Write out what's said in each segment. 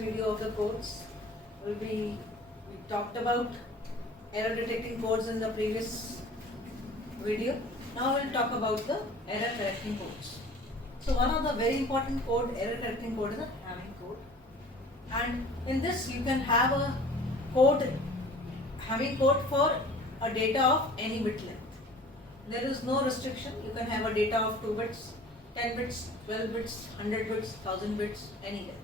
video of the codes will be, we talked about error detecting codes in the previous video. Now we'll talk about the error correcting codes. So one of the very important code, error correcting code, is a Hamming code. And in this you can have a code, Hamming code for a data of any bit length. There is no restriction. You can have a data of 2 bits, 10 bits, 12 bits, 100 bits, 1000 bits, any length.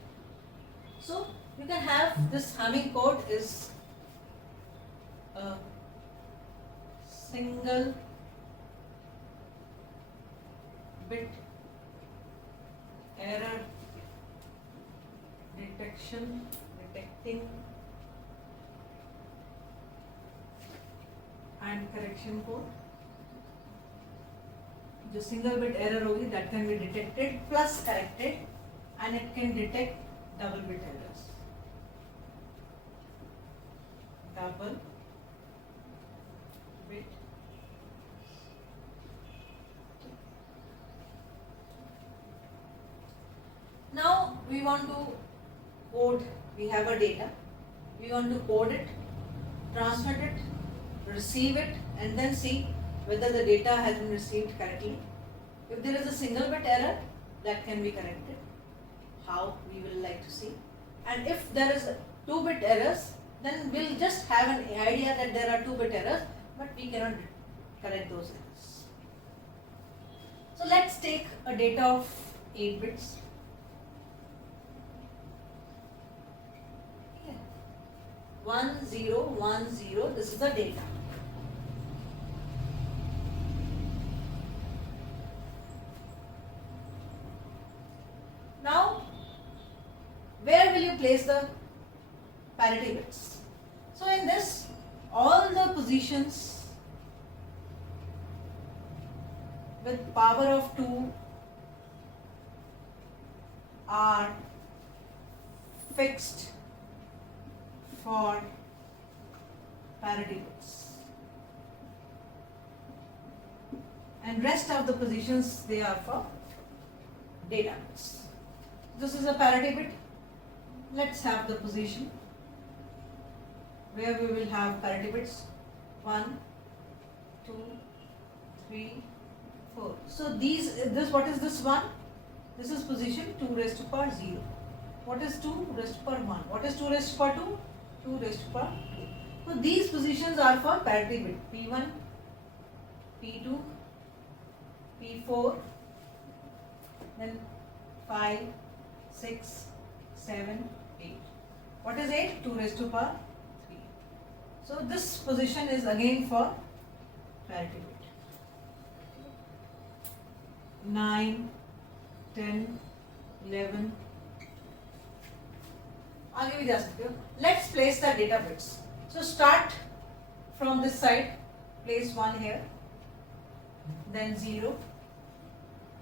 So you can have this Hamming code is a single bit error detecting and correction code. जो single bit error होगी that can be detected plus corrected, and it can detect double bit errors. Double bit. Now we want to code, we have a data, we want to code it, transmit it, receive it, and then see whether the data has been received correctly. If there is a single bit error, that can be corrected, how we will like to see. And if there is 2 bit errors, then we'll just have an idea that there are 2 bit errors, but we cannot correct those errors. So let's take a data of 8 bits. 1 0 1 0, this is the data. Now, where will you place the parity bits? So in this, all the positions with power of 2 are fixed for parity bits, and rest of the positions, they are for data bits. This is a parity bit. Let's have the position where we will have parity bits 1 2 3 4. So this what is this one? This is position 2 raised to power 0. What is 2 raised to power 1? What is 2 raised to power 2? 2 raised to power 2. So these positions are for parity bit P1, P2, P4, then 5, 6, 7, 8. What is 8? 2 raised to power 3. So this position is again for parity bit. 9, 10, 11. आगे भी जा सकते हो. Let's place the data bits. So start from this side. Place 1 here, then 0,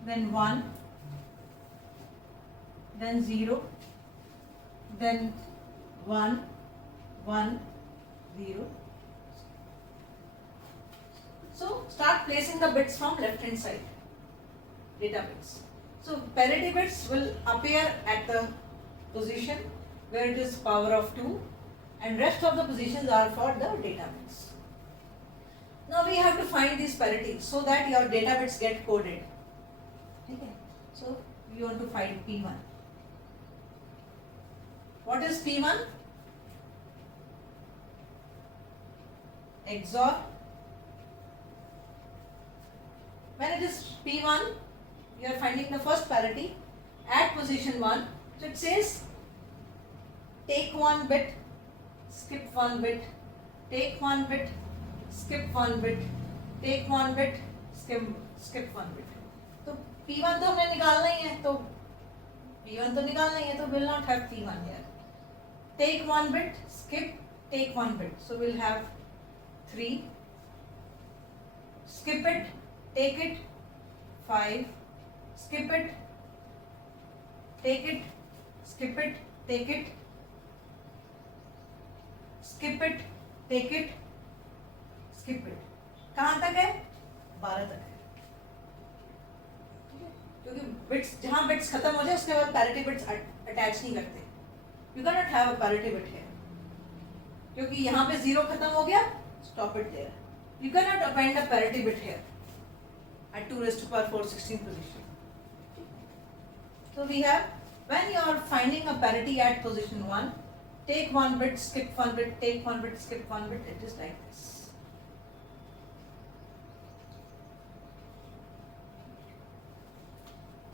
then 1, then 0, then 1, 1, 0. So start placing the bits from left hand side, data bits. So parity bits will appear at the position where it is power of 2, and rest of the positions are for the data bits. Now we have to find these parities so that your data bits get coded. Okay. So we want to find P1. What is P1? XOR. When it is P1, you are finding the first parity at position 1. So it says take 1 bit, skip 1 bit, take 1 bit, skip 1 bit, take 1 bit, skip 1 bit. तो P1 तो हमने निकालना ही है, तो P1 तो निकालना ही है, तो we'll not have P1 here. Take 1 bit, skip, take 1 bit. So we'll have 3. Skip it, take it, 5. Skip it, take it, skip it, take it, skip it, take it, skip it. कहाँ तक है? 12 तक है. क्योंकि bits, जहाँ bits खत्म हो जाए उसके बाद पैरिटी बिट्स अटैच नहीं करते. You cannot have a parity bit here. क्योंकि यहाँ पे 0 खत्म हो गया, stop it there. You cannot append a parity bit here at 2 raised to power 4 16 position. So we have, when you are finding a parity at position 1, take one bit, skip one bit, take one bit, skip one bit. It is like this.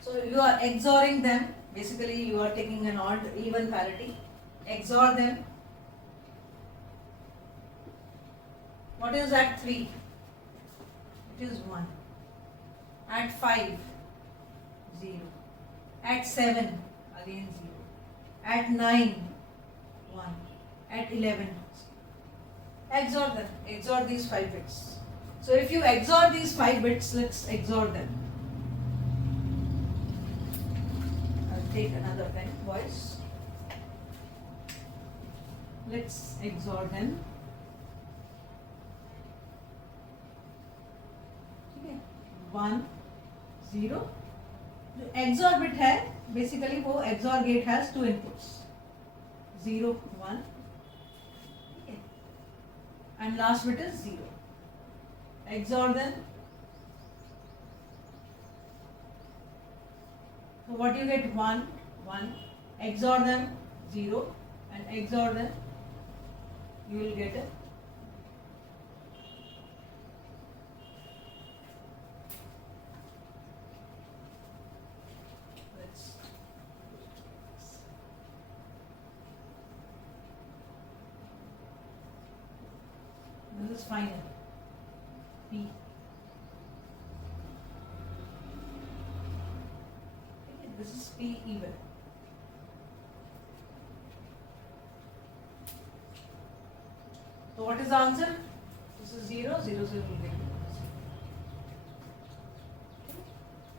So you are XORing them. Basically, you are taking an odd even parity. XOR them. What is at 3? It is 1. At 5, 0. At 7, again 0. At 9, 1. At 11, XOR them. XOR these 5 bits. So if you XOR these 5 bits, let's XOR them. I'll take another pen, boys. Let's XOR them. Okay. 1, 0. जो XOR bit है, basically वो XOR gate has 2 inputs. 0, 1. Okay. And last bit is 0. XOR them. So what you get? 1, 1. XOR them, 0. And XOR them, you will get a this is final. P. Okay, this is P even. So what is the answer? This is 0, 0, 0 will be.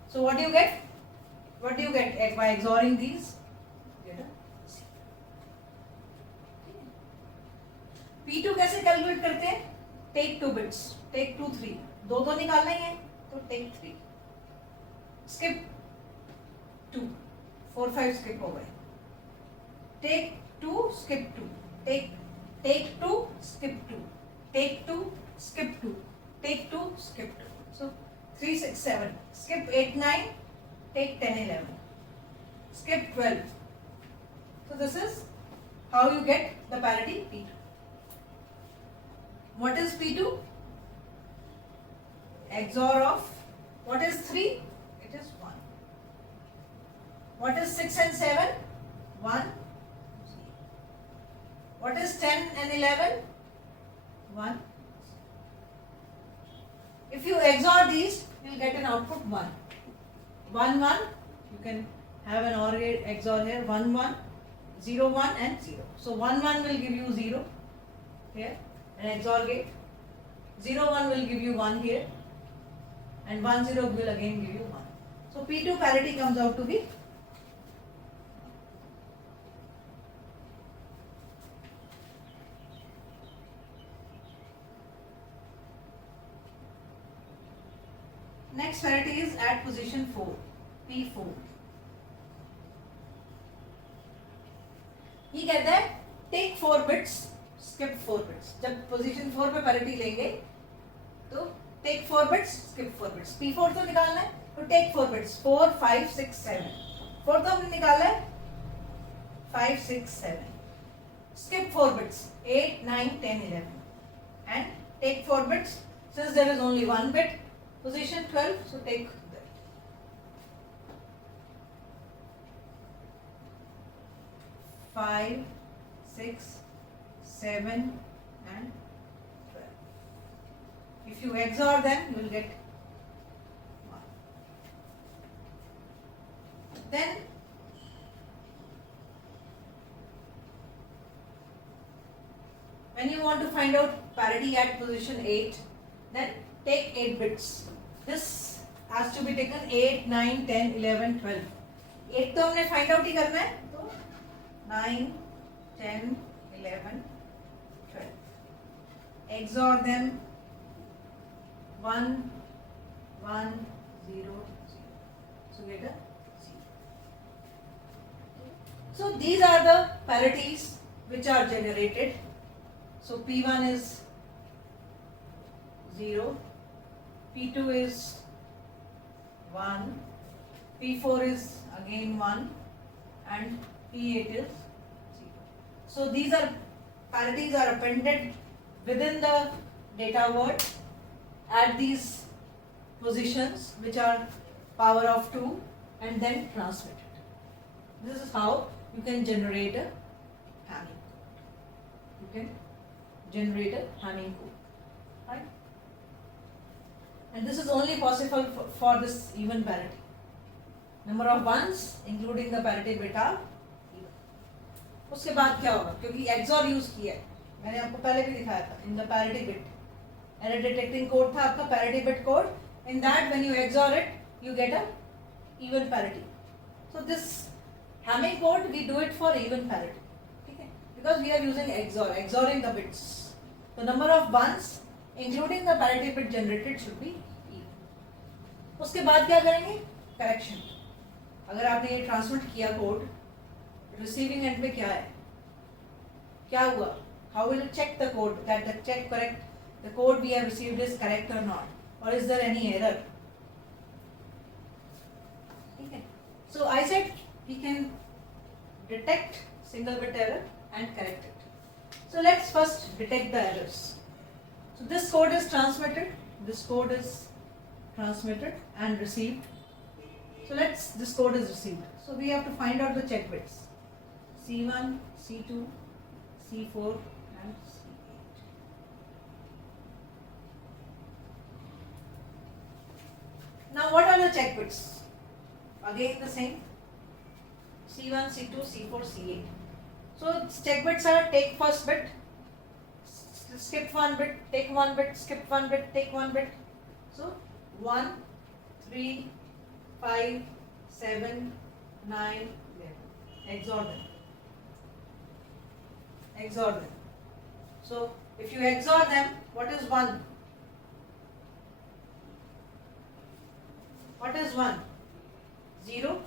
So what do you get? What do you get by XORing these? Get a C. P2 कैसे calculate करते हैं? Take 2 bits. Take 2, 3. दो तो निकालना ही है, तो take 3. Skip 2. 4, 5 skip हो गए. Take 2, skip 2. Take 2, skip 2. Take 2, skip 2. Take 2, skip 2. So 3, 6, 7. Skip 8, 9. Take 10, 11. Skip 12. So this is how you get the parity P2. What is P2? XOR of what is 3? It is 1. What is 6 and 7? 1. What is 10 and 11? 1. If you XOR these, you will get an output 1. 1, 1. You can have an OR gate XOR here. 1, 1. 0, 1 and 0. So 1, 1 will give you 0 here. An XOR gate. 0, 1 will give you 1 here. And 1, 0 will again give you 1. So P2 parity comes out to be next parity is at position 4, P4. ये कहता है take 4 bits, skip 4 bits. जब position 4 पे parity लेंगे तो take 4 bits, skip 4 bits. P4 तो निकालना है तो take 4 bits. 4, 5, 6, 7. 4 तो हमने निकाला है 5, 6, 7. Skip 4 bits. 8, 9, 10, 11. And take 4 bits. Since there is only one bit, position 12, so take that. 5, 6, 7 and 12. If you XOR them, you will get 1. Then when you want to find out parity at position 8, then take 8 bits. This has to be taken 8, 9, 10, 11, 12. 8 तो हमने find out ही करना है, तो 9, 10, 11, 12. XOR them 1, 1, 0, 0. So get a 0. So these are the parities which are generated. So P1 is 0, P2 is 1, P4 is again 1, and P8 is 0. So these are parities are appended within the data word at these positions which are power of 2 and then transmitted. This is how you can generate a Hamming code. You can generate a Hamming code, right? And this is only possible for this even parity. Number of ones including the parity bit are even. उसके बाद क्या होगा, क्योंकि XOR use किया है, मैंने आपको पहले भी दिखाया था in the parity bit. Error detecting code था आपका parity bit code. In that when you XOR it, you get a even parity. So this Hamming code we do it for even parity, ठीक है? Because we are using XORing the bits. The number of ones including the parity bit generated should be even. उसके बाद क्या करेंगे? Correction. अगर आपने ये transmit किया कोड, रिसीविंग एंड में क्या है, क्या हुआ, how will check the code that the check correct the code we have received is correct और नॉट, और इज देयर एनी एरर. ठीक है, so I said we can detect single bit error and correct it. So let's first detect the errors. So this code is transmitted, this code is transmitted and received. So this code is received. So we have to find out the check bits. C1, C2, C4 and C8. Now what are the check bits? Again the same. C1, C2, C4, C8. So check bits are take first bit, skip one bit, take one bit, skip one bit, take one bit. So 1, 3, 5, 7, 9, 11. XOR them. XOR them. So if you XOR them, what is 1? What is 1? 0.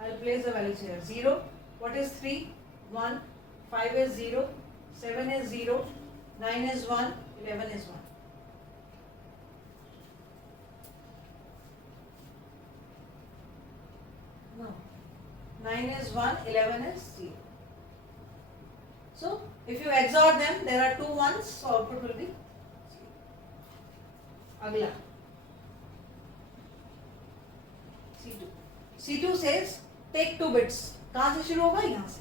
I will place the values here. 0. What is 3? 1. 5 is 0. 7 is 0. 9 is 1. 11 is 1. No. 9 is 1, 11 is 0. So, if you XOR them, there are 2 ones, so output will be 0. Agla. C2. C2 says, take 2 bits. कहाँ से शुरू होगा? यहाँ से.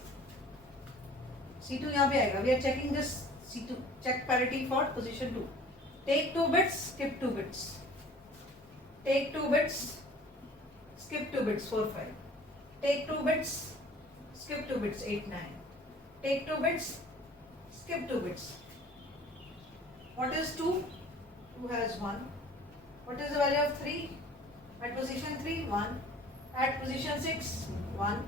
C2 यहाँ पे आएगा. We are checking this C2. Check parity for position 2. Take 2 bits, skip 2 bits. Take 2 bits, skip 2 bits, 4, 5. Take 2 bits, skip 2 bits, 8, 9. Take 2 bits, skip 2 bits. What is 2? 2 has 1. What is the value of 3? At position 3, 1. At position 6, 1.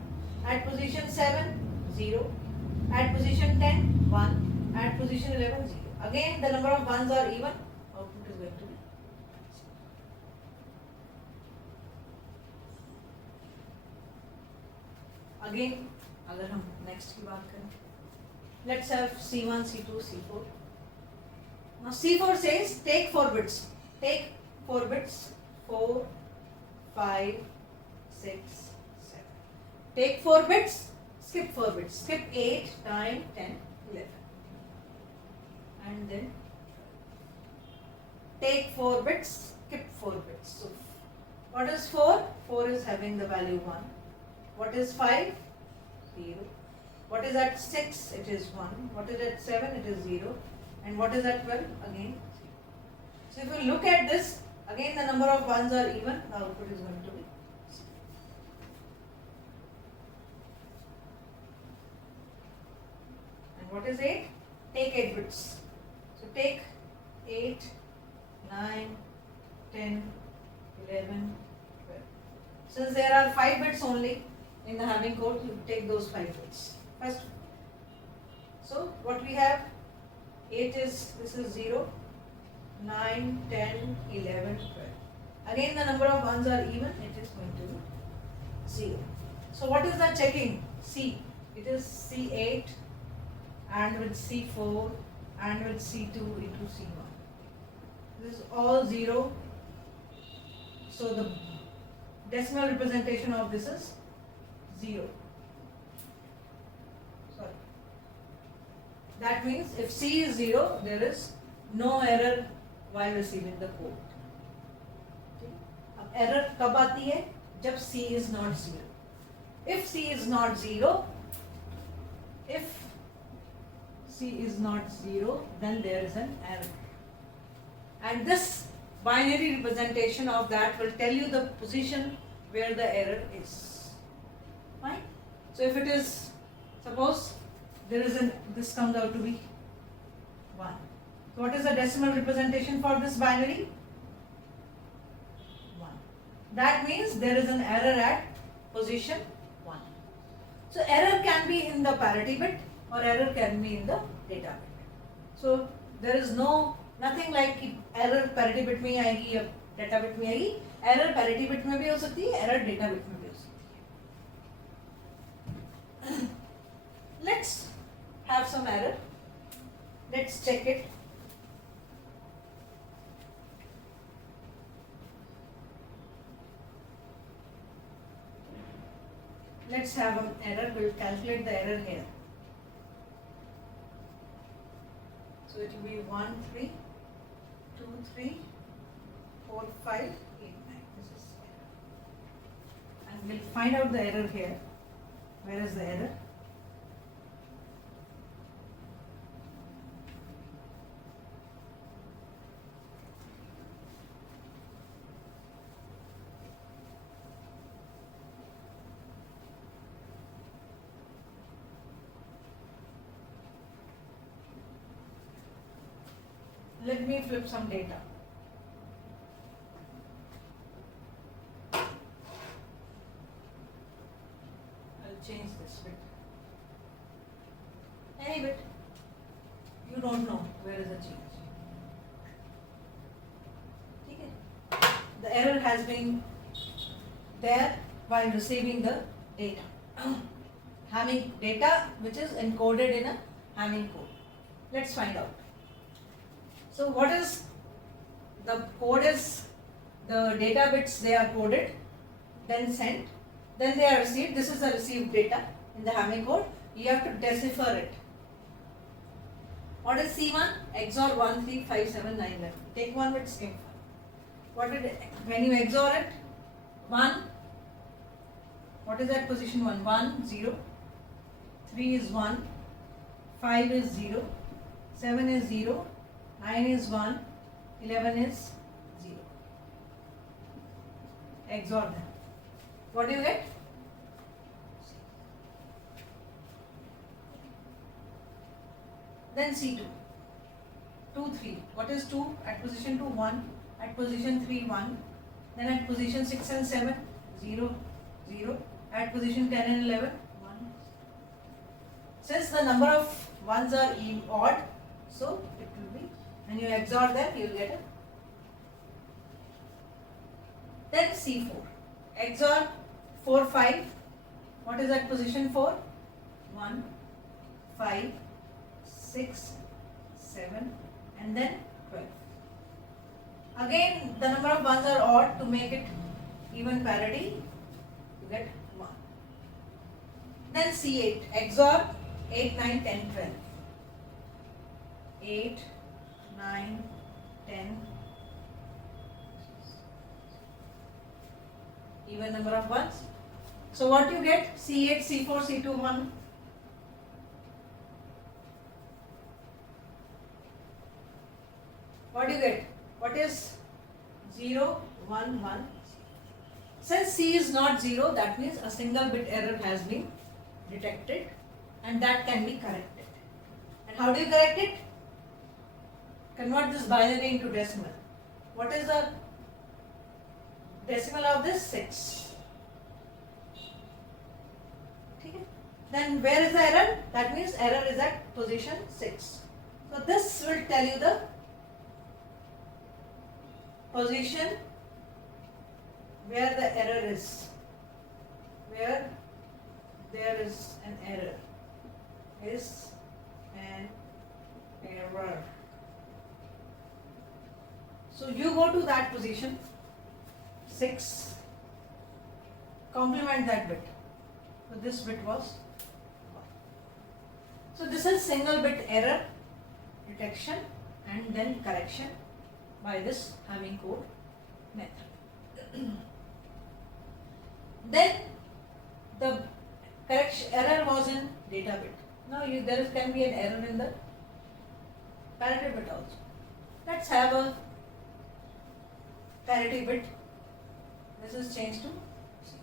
At position 7, 0. At position 10, 1. At position 11, 0. Again, the number of ones are even. Output is going to be. Again, अगर हम next की बात करें, let's have C1, C2, C4. Now C4 says take 4 bits. Take 4 bits. 4, 5, 6, 7. Take 4 bits. Skip 4 bits. Skip 8, 9, 10, 11. And then take 4 bits. Skip 4 bits. So what is 4? 4 is having the value 1. What is 5? 0. What is at 6? It is 1. What is at 7? It is 0. And what is at 12? Again 0. So if you look at this, again the number of ones are even, the output is going to be 0. And what is 8? Take 8 bits. So take 8, 9, 10, 11, 12. Since there are 5 bits only in the Hamming code, you take those 5 bits first. So what we have, 8 is, this is 0, 9, 10, 11, 12. Again the number of ones are even, it is going to be 0. So what is the checking? C. It is C8 and with C4 and with C2 into C1. This is all 0. So the decimal representation of this is 0. Sorry. That means if C is 0, there is no error while receiving the code. अब error कब आती है? जब C is not 0. If C is not 0, then there is an error. And this binary representation of that will tell you the position where the error is. Fine? So if it is, suppose there is this comes out to be 1. So what is the decimal representation for this binary? 1. That means there is an error at position 1. So error can be in the parity bit or error can be in the data bit. So there is nothing like कि error parity bit में आएगी या data bit में आएगी. Error parity bit में भी हो सकती है, error data bit में भी हो सकती है. Let's have some error. Let's check it. Let's have an error. We'll calculate the error here. So it will be 1, 3, 2, 3, 4, 5, 8, 9. This is error. And we'll find out the error here. Where is the error? Let me flip some data. I'll change this bit. Any bit. You don't know where is the change. Okay. The error has been there while receiving the data. Hamming data which is encoded in a Hamming code. Let's find out. So what is the code is the data bits, they are coded, then sent, then they are received. This is the received data in the Hamming code. You have to decipher it. What is C1? XOR 1, 3, 5, 7, 9, 11. Take one with same file. What did when you XOR it? 1. What is that position 1? 1, 0. 3 is 1. 5 is 0. 7 is 0. 9 is 1, 11 is 0. XOR them. What do you get? Then C2. 2, 3. What is 2? At position 2, 1. At position 3, 1. Then at position 6 and 7, 0, 0. At position 10 and 11, 1. Since the number of ones are odd, so it will be, when you XOR them, you will get a. Then C4. XOR 4, 5. What is at position 4? 1, 5, 6, 7, and then 12. Again, the number of ones are odd. To make it even parity, you get 1. Then C8. XOR 8, 9, 10, 12. 8, 9, 10. Even number of ones. So what you get? C8, C4, C2, 1. What do you get? What is 0, 1, 1? Since C is not 0, that means a single bit error has been detected and that can be corrected. And how do you correct it? Convert this binary into decimal. What is the decimal of this? 6. Okay. Then where is the error? That means error is at position 6. So this will tell you the position where the error is. where there is an error. Is an error. So you go to that position 6, complement that bit. So this bit was 1. So this is single bit error detection and then correction by this Hamming code method. Then the correction error was in data bit. Now can be an error in the parity bit also. Let's have a parity bit. This is changed to C.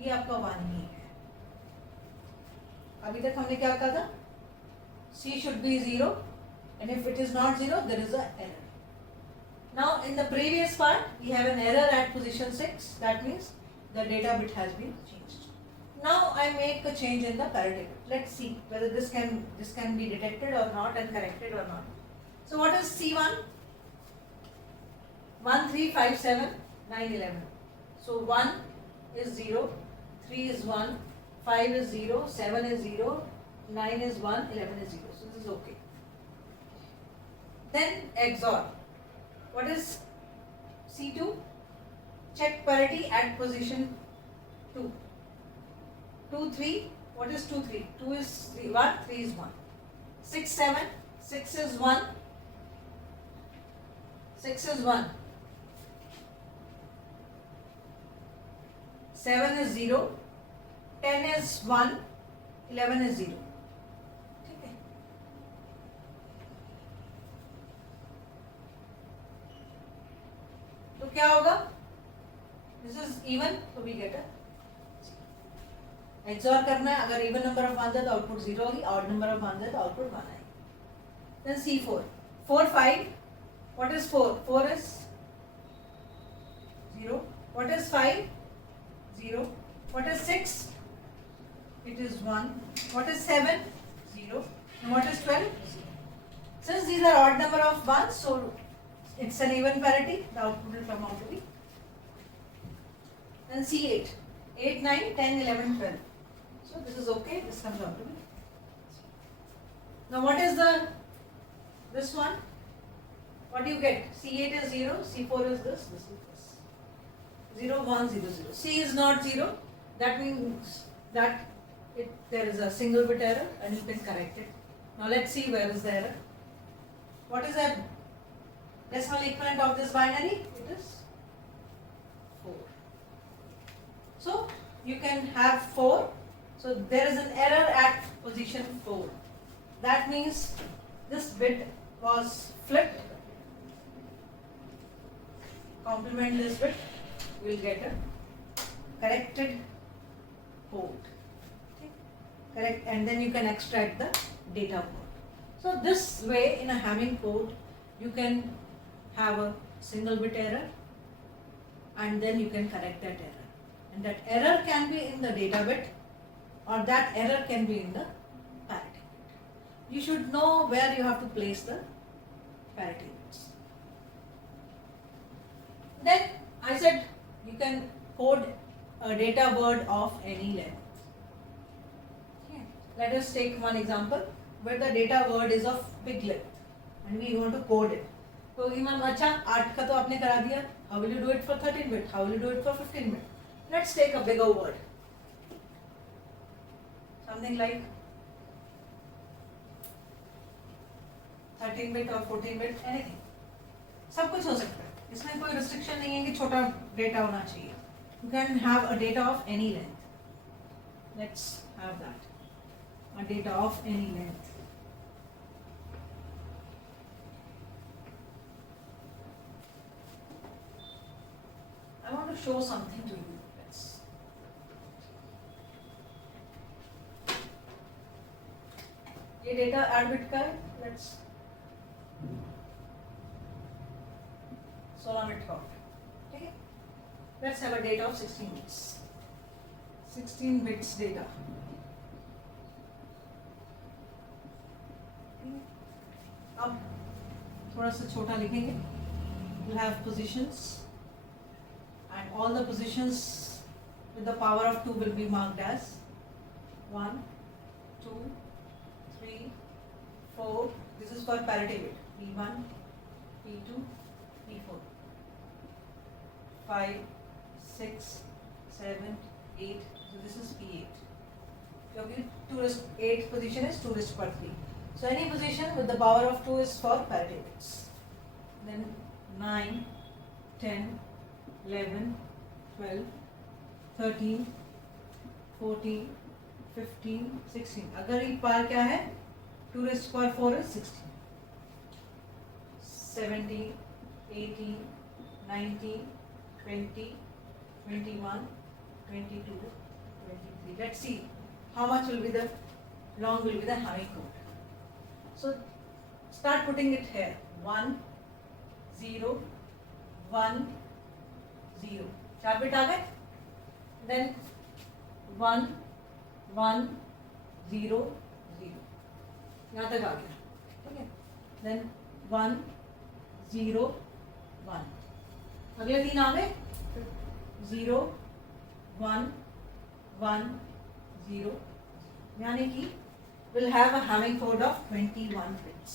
ये आपका 1 ही है. अभी तक हमने क्या कहा था? C should be 0 and if it is not 0 there is a error. Now in the previous part we have an error at position 6, that means the data bit has been changed. Now I make a change in the parity bit. Let's see whether this can be detected or not and corrected or not. So what is C1? 1, 3, 5, 7, 9, 11. So 1 is 0, 3 is 1, 5 is 0, 7 is 0, 9 is 1, 11 is 0. So this is okay. Then XOR. What is C2? Check parity at position 2. 2, 3. What is 2, 3? 2 is 1, 3 is 1. 6, 7. 6 is 1. 6 is 1. 7 is 0. 10 is 1. 11 is 0. ठीक है. तो क्या होगा? This is even, so we get a XOR करना है. अगर even number of ones है तो output 0 होगी. Odd number of ones है तो output 1 आएगी. Then C4. 4, 5. What is 4? 4 is 0. What is 5? 0. What is 6? It is 1. What is 7? 0. And what is 12? 0. Since these are odd number of ones, so it's an even parity, the output will come out to be. Then C8. 8, 9, 10, 11, 12. So this is okay, this comes out to be. Now what is this one? What do you get? C8 is 0, C4 is this is this. 0, 1, 0, 0. C is not 0, that means that there is a single bit error and you can correct it. Now let's see where is the error. What is that decimal equivalent of this binary? It is 4. So you can have 4. So there is an error at position 4. That means this bit was flipped. Complement this bit, you will get a corrected port. Okay. Correct, and then you can extract the data port. So this way, in a Hamming code, you can have a single bit error and then you can correct that error. And that error can be in the data bit or that error can be in the parity bit. You should know where you have to place the parity bits. Then I said you can code a data word of any length. Okay. Let us take one example where the data word is of big length and we want to code it. So इमान अच्छा 8 का तो आपने करा दिया. How will you do it for 13 bit? How will you do it for 15 bit? Let's take a bigger word. Something like 13 bit or 14 bit, anything. सब कुछ हो सकता है. इसमें कोई restriction नहीं है कि छोटा data होना चाहिए. You can have a data of any length. Let's have that. A data of any length. I want to show something to you. Let's. ये data 8 bit का है. Let's. 16 bit का. ठीक है. Let's have a data of 16 bits. 16 bits data. अब थोड़ा सा छोटा लिखेंगे. You have positions and all the positions with the power of 2 will be marked as 1, 2, 3, 4. This is for parity bit. P1, P2, P4. 5, 6, 7, 8. So this is P8. Okay, 2 raised 8 position is 2 raised to power 3. So any position with the power of 2 is for parity bits. Then 9, 10, 11, 12, 13, 14, 15, 16. अगर ये पार क्या है 2 raised to power 4 is 16. 17, 18, 19, 20, 21, 22, 23. Let's see how much will be the long will be the Hamming code. So start putting it here. 1, 0, 1, 0. 4 bit आ गए. Then 1, 1, 0, 0. यहाँ तक आ गया. ठीक है. Then 1, 0, 1. अगले 3 आ गए. 0, 1, 1, 0. यानी कि will have a Hamming code of 21 bits.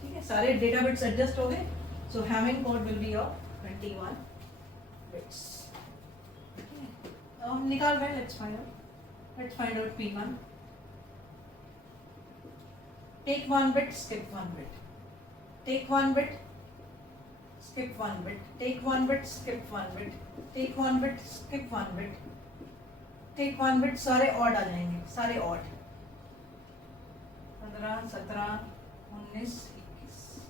ठीक है. सारे डेटा बिट्स एडजस्ट हो गए. So Hamming code will be of 21 bits. हम निकाल रहे हैं. Let's find out P1. Take 1 bit, skip 1 bit. Take 1 bit, skip 1 bit. Take 1 bit, skip 1 bit. Take 1 bit, skip 1 bit. Take 1 bit. सारे odd आ जाएंगे. सारे odd. 15, 17, 19, 21.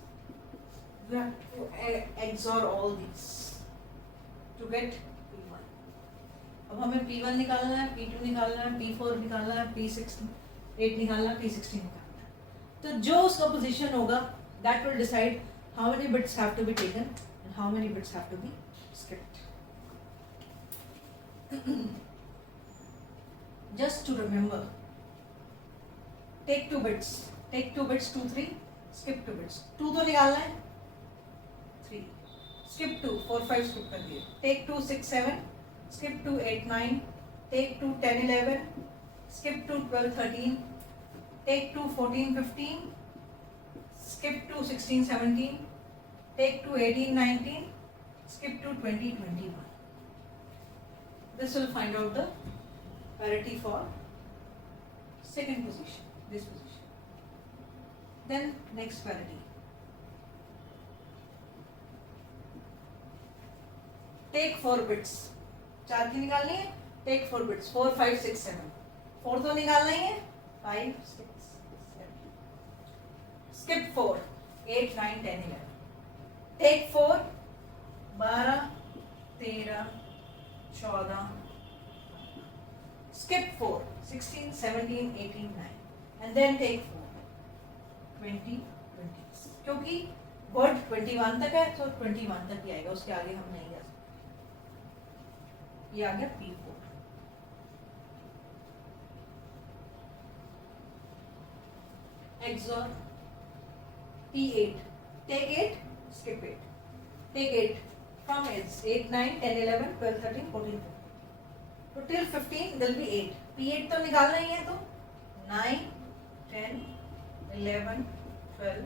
You have to XOR all these to get P1. अब हमें P1 निकालना है, P2 निकालना है, P4 निकालना है, P8 निकालना है, P16 निकालना है. तो जो उसका पोजीशन होगा that will decide how many bits have to be taken and how many bits have to be skipped. Just to remember, take 2 bits. Take 2 bits, 2, 3. Skip 2 bits. 2 तो निकालना है. 3. Skip 2, 4, 5 skip कर दिए. Take 2, 6, 7. Skip 2, 8, 9. Take 2, 10, 11. Skip 2, 12, 13. Take 2, 14, 15. Skip 2, 16, 17. Take 2, 18, 19. Skip 2, 20, 21. This will find out the parity for second position, this position. Then next parity. Take 4 bits. 4 की निकालनी है. Take 4 bits. 4, 5, 6, 7. 4 तो निकालना ही है. 5, 6, 7. Skip 4. 8, 9, 10, 11. Take 4. 12, 13, 14. Skip 4. 16, 17, 18, 9. And then take 4. 20, 20. क्योंकि word 21 तक है तो 21 तक ही आएगा. उसके आगे हम नहीं जा सकते. ये आ गया P4. XOR P8. Take 8, skip 8. Take 8 from 8, 9, 10, 11, 12, 13, 14, 15. So till 15 there will be 8. P8 तो निकालना ही है तो 9, 10, 11, 12,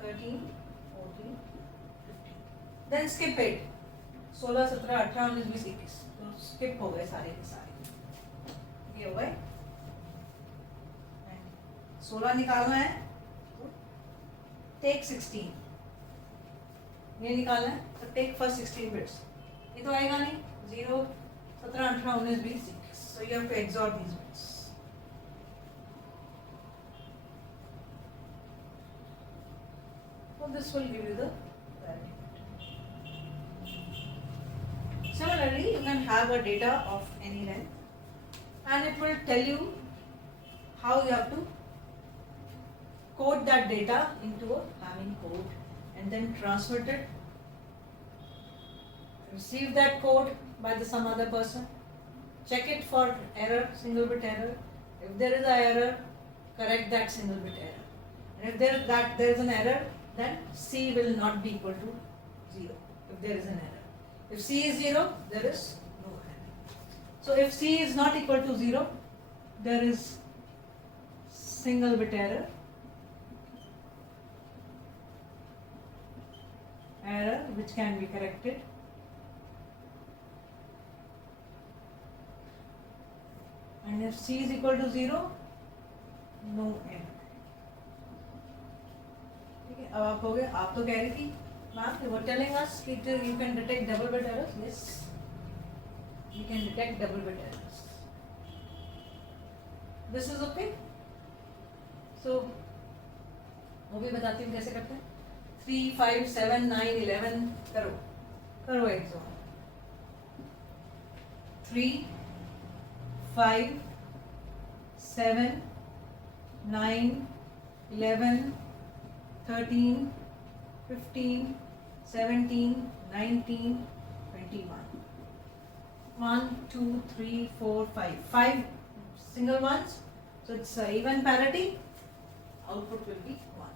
13, 14, 15. Then skip 8. 16, 17, 18, 19, 20, 21. तो skip हो गए सारे के सारे. ये हो गए. 16 निकालना है. Take 16. ये निकालना है तो take first 16 bits. ये तो आएगा नहीं. 0, 17, 18, 19, 20, 21. So you have to XOR these bits. So this will give you the parity bit. Similarly, you can have a data of any length and it will tell you how you have to code that data into a Hamming code and then transmit it, receive that code by some other person, check it for error, single bit error. If there is an error, correct that single bit error. And if there is an error, then C will not be equal to 0 if there is an error. If C is 0, there is no error. So if C is not equal to 0, there is single bit error, which can be corrected. And if C is equal to 0, no error. ठीक है, अब आप हो गए, आप तो कह रही थी ma'am, you were telling us that you can detect double bit errors. Yes, you can detect double bit errors. This is okay. So वो भी बताती हूँ कैसे करते हैं. 3, 5, 7, 9, 11 करो exam. 3, 5, 7, 9, 11, 13, 15, 17, 19, 21. 1, 2, 3, 4, 5. 5 single ones. So it's even parity. Output will be 1.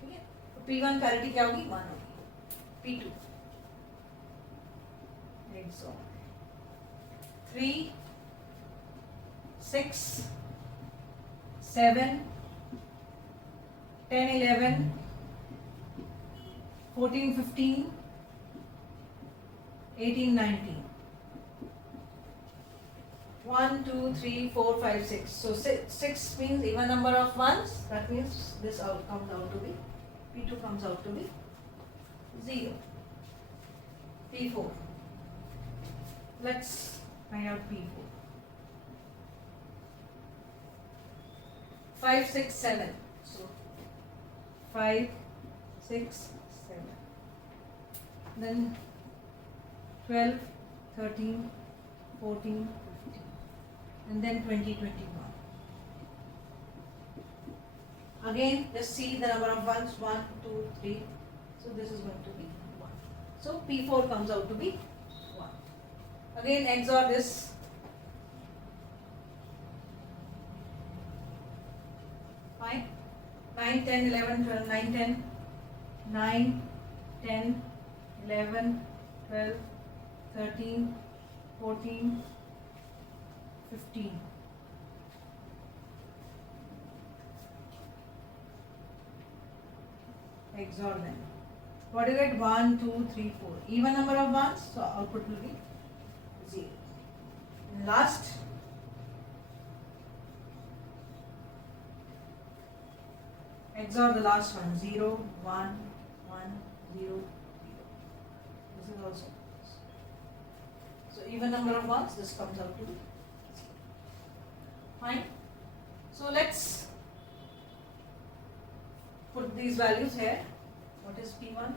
ठीक है. तो P1 parity क्या होगी? 1 होगी. P2 XOR 3, 6, 7, 10, 11, 14, 15, 18, 19. 1, 2, 3, 4, 5, 6. So 6 means even number of ones. That means this comes out to be, P2 comes out to be 0. P4. Let's find out P4. 5, 6, 7. So 5, 6, 7. Then 12, 13, 14, 15. And then 20, 21. Again, just see the number of ones. 1, 2, 3. So this is going to be 1. So P4 comes out to be 1. Again, XOR this. 9, 10, 11, 12, 9, 10, 9, 10, 11, 12, 13, 14, 15. XOR them. What do you get? 1, 2, 3, 4. Even number of ones, so output will be 0. And last, XOR the last one. 0, 1, 1, 0, 0. This is also. So even number of ones, this comes out to be 0. Fine. So let's put these values here. What is P1?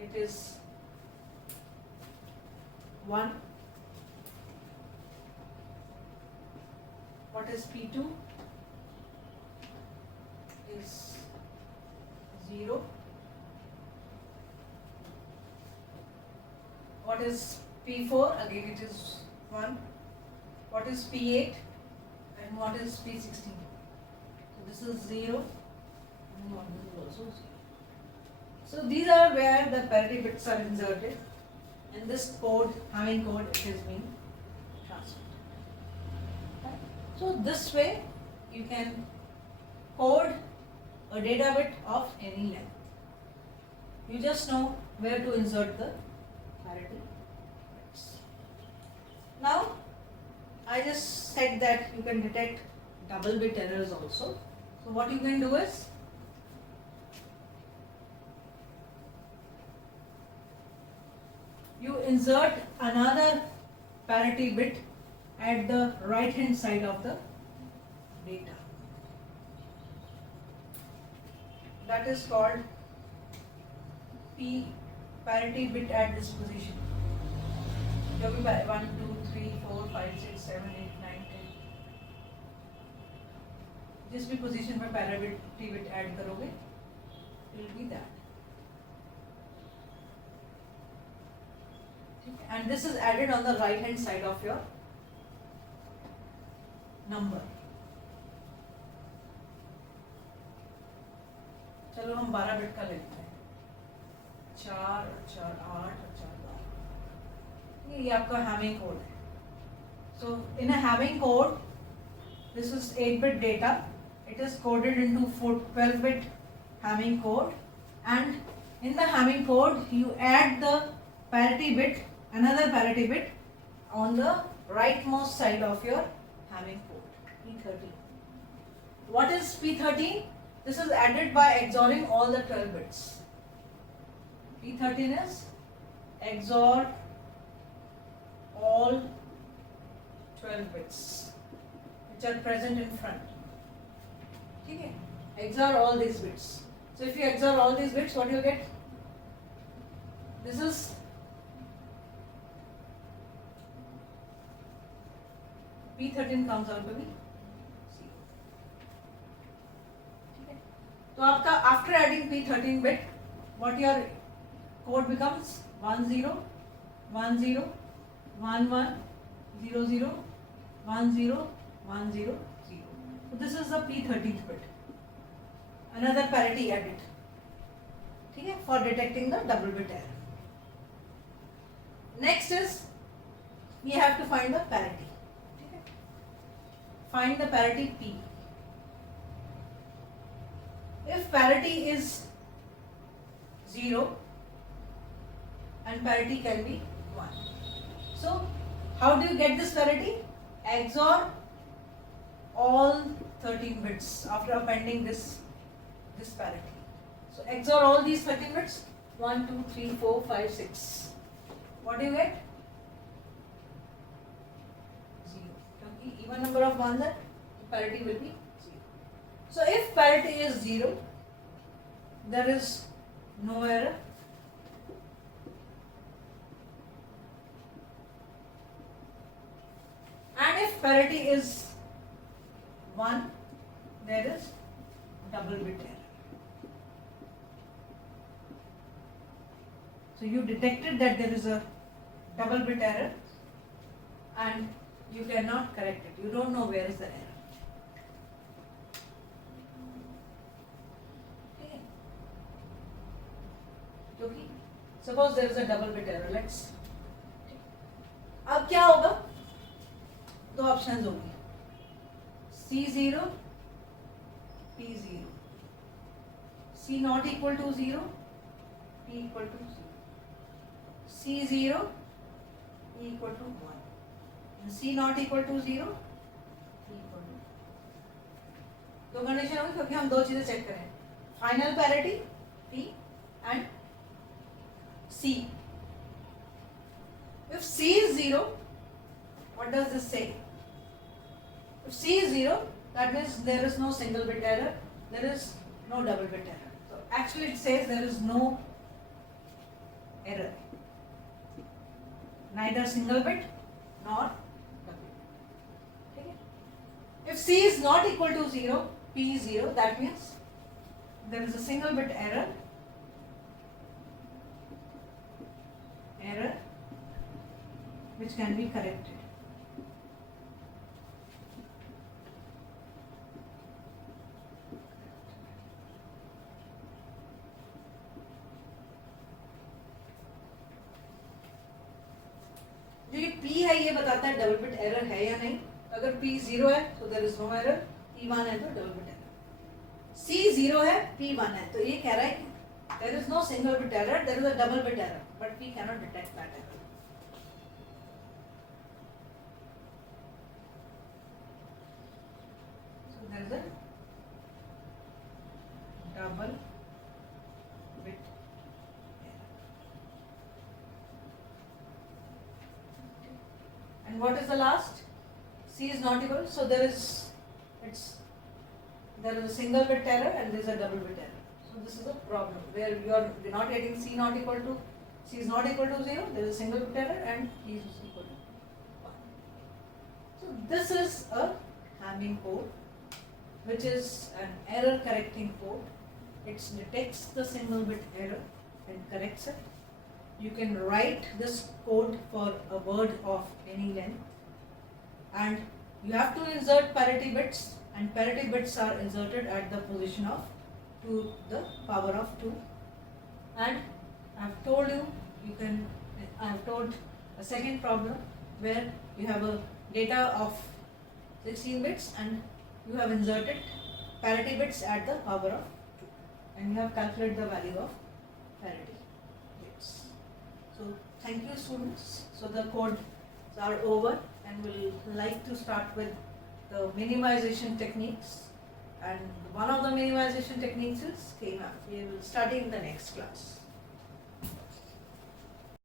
It is 1. What is P2? Is 0. What is P4? Again it is 1. What is P8? And what is P16? So this is 0. And one is also 0. So these are where the parity bits are inserted. And this code, having code, it is being transmitted. Right? So this way you can code a data bit of any length. You just know where to insert the parity bits. Now, I just said that you can detect double bit errors also. So what you can do is, you insert another parity bit at the right hand side of the data. That is called P parity bit at this position. जो भी 1, 2, 3, 4, 5, 6, 7, 8, 9, 10 जिस भी position पर parity bit add करोगे, it will be that. And this is added on the right hand side of your number. चलो हम 12 bit का लेते हैं. 4 और 4 8 और 4 12, ये आपका हैमिंग कोड है. So in a Hamming code, this is 8-bit data. It is coded into 12-bit Hamming code, and in the Hamming code you add the parity bit, another parity bit on the rightmost side of your Hamming code, P13. What is P13? This is added by XORing all the 12 bits. P13 is XOR all 12 bits which are present in front. Okay? XOR all these bits. So if you XOR all these bits, what you get? This is P13 comes out to be 0. Okay? So after adding P13 bit, what your code becomes? 1 0 1 0 1 1 0 0 1 0 1 0 0. So this is the P13th bit. Another parity added. Okay, for detecting the double bit error. Next is we have to find the parity. Okay. Find the parity P. If parity is 0 and parity can be 1. So how do you get this parity? XOR all 13 bits after appending this parity. So XOR all these 13 bits, 1 2 3 4 5 6. What do you get? 0. Because even number of ones are, parity will be 0. So if parity is 0, there is no error. And if parity is 1, there is double bit error. So you detected that there is a double bit error and you cannot correct it. You don't know where is the error. Okay. क्योंकि suppose there is a double bit error. Let's. अब क्या होगा? दो options होंगे. C0, P0. C not equal to 0, P equal to 0. C0, P equal to 1. And C not equal to 0, P equal to 1. दो condition होंगी क्योंकि हम दो चीजें चेक करें. Final parity P and C. If C is 0, what does this say? If C is 0, that means there is no single bit error, there is no double bit error. So actually it says there is no error. Neither single bit nor double bit. Okay? If C is not equal to 0, P is 0, that means there is a single bit error. Error which can be corrected. जो ये P है ये बताता है double bit error है या नहीं. अगर P 0 है तो there is no error, P 1 है तो डबल बिट एरर. C 0 है, P 1 है, तो ये कह रहा है कि there is no single bit error, there is a double bit error, but we can not detect that error. So there is a double bit error. And what is the last? C is not equal, so there is a single bit error and there is a double bit error. So this is a problem where you are not getting C not equal to, C is not equal to 0, there is a single bit error and P is equal to 1. So this is a Hamming code which is an error correcting code. It detects the single bit error and corrects it. You can write this code for a word of any length, and you have to insert parity bits, and parity bits are inserted at the position of 2 the power of 2, and I've told you, I've told a second problem where you have a data of 16 bits and you have inserted parity bits at the power of 2 and you have calculated the value of parity bits. So thank you students. So the codes are over and we'll like to start with the minimization techniques, and one of the minimization techniques is K-map. We will study in the next class.